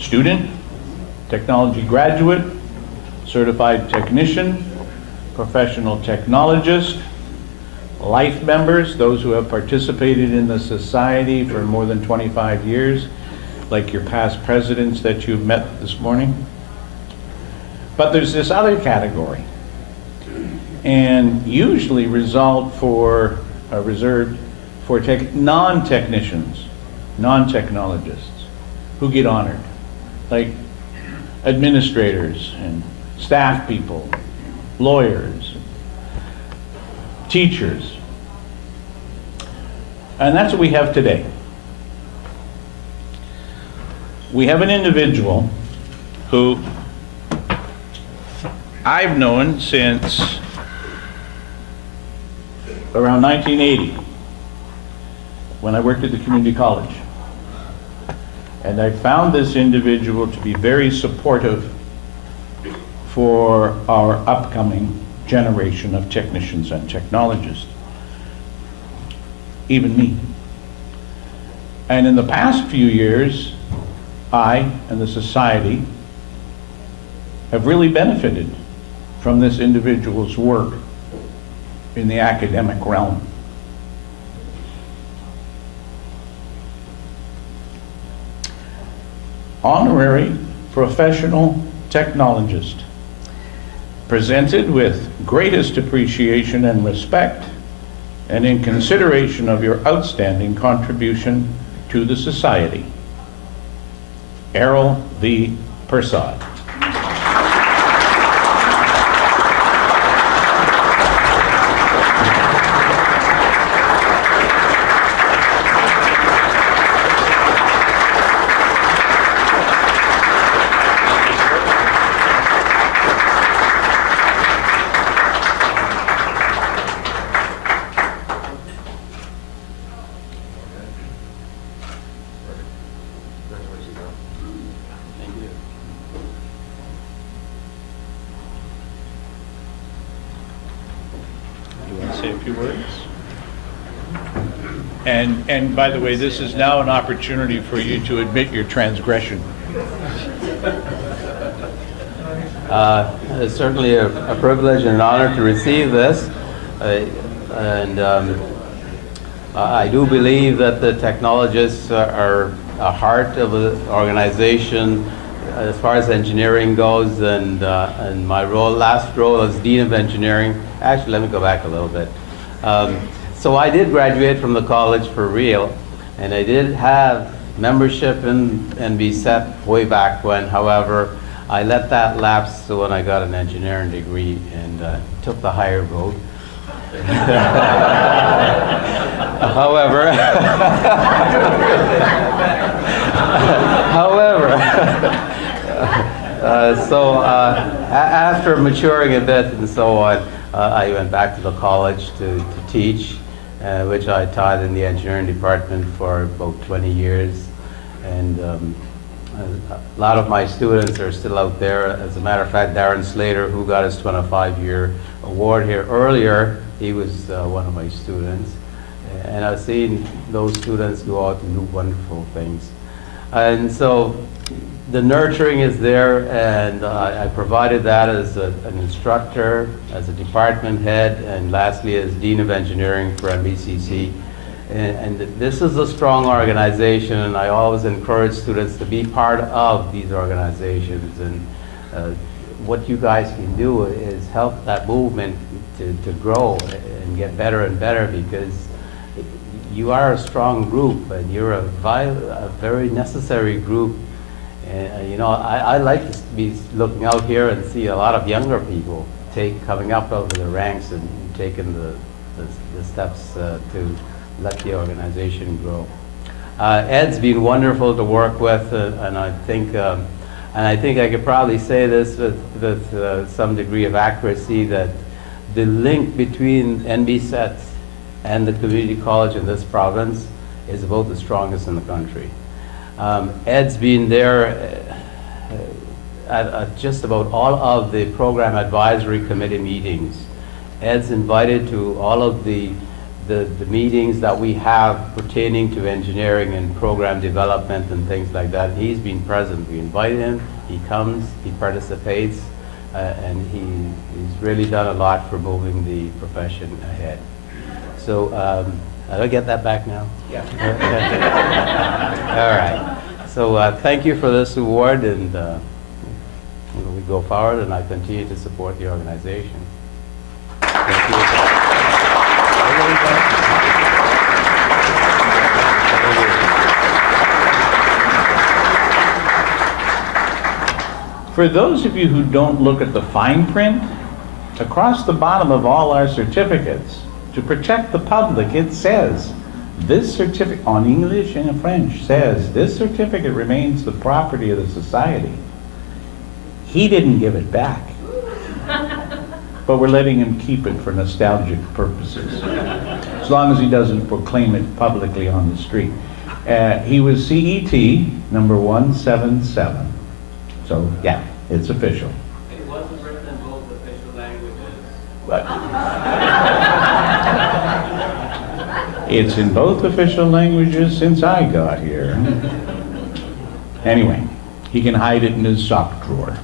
student, technology graduate, certified technician, professional technologist, life members, those who have participated in the society for more than 25 years, like your past presidents that you've met this morning. But there's this other category, and usually reserved for non-technicians, non-technologists, who get honored, like administrators and staff people, lawyers, teachers. And that's what we have today. We have an individual who I've known since around 1980, when I worked at the community college. And I found this individual to be very supportive for our upcoming generation of technicians and technologists, even me. And in the past few years, I and the society have really benefited from this individual's work in the academic realm. Honorary Professional Technologist, presented with greatest appreciation and respect, and in consideration of your outstanding contribution to the society, Errol V. Persad. Say a few words. And by the way, this is now an opportunity for you to admit your transgression. It's certainly a privilege and an honor to receive this. I do believe that the technologists are a heart of the organization as far as engineering goes, and my last role as Dean of Engineering. Actually, let me go back a little bit. So I did graduate from the college for real, and I did have membership in NBSET way back when. However, I let that lapse when I got an engineering degree and took the higher road. After maturing a bit and so on, I went back to the college to teach, which I taught in the engineering department for about 20 years. And a lot of my students are still out there. As a matter of fact, Darren Slater, who got his 25-year award here earlier, he was one of my students. And I've seen those students go out and do wonderful things. And so the nurturing is there, and I provided that as an instructor, as a department head, and lastly as Dean of Engineering for MBCC. And this is a strong organization, and I always encourage students to be part of these organizations. And what you guys can do is help that movement to grow and get better and better, because you are a strong group, and you're a very necessary group. And you know, I like to be looking out here and see a lot of younger people coming up over the ranks and taking the steps to let the organization grow. Ed's been wonderful to work with, and I think I could probably say this with some degree of accuracy, that the link between NBSET and the community college in this province is about the strongest in the country. Ed's been there at just about all of the program advisory committee meetings. Ed's invited to all of the the meetings that we have pertaining to engineering and program development and things like that, he's been present. We invite him, he comes, he participates, and he's really done a lot for moving the profession ahead. So, did I get that back now? Yeah. All right. So thank you for this award, and we go forward, and I continue to support the organization. Thank you. For those of you who don't look at the fine print, across the bottom of all our certificates, to protect the public, it says, this certificate, on English and French, says, this certificate remains the property of the society. He didn't give it back, but we're letting him keep it for nostalgic purposes, as long as he doesn't proclaim it publicly on the street. He was CET number 177. So, yeah, it's official. It wasn't written in both official languages. But it's in both official languages since I got here. Anyway, he can hide it in his sock drawer.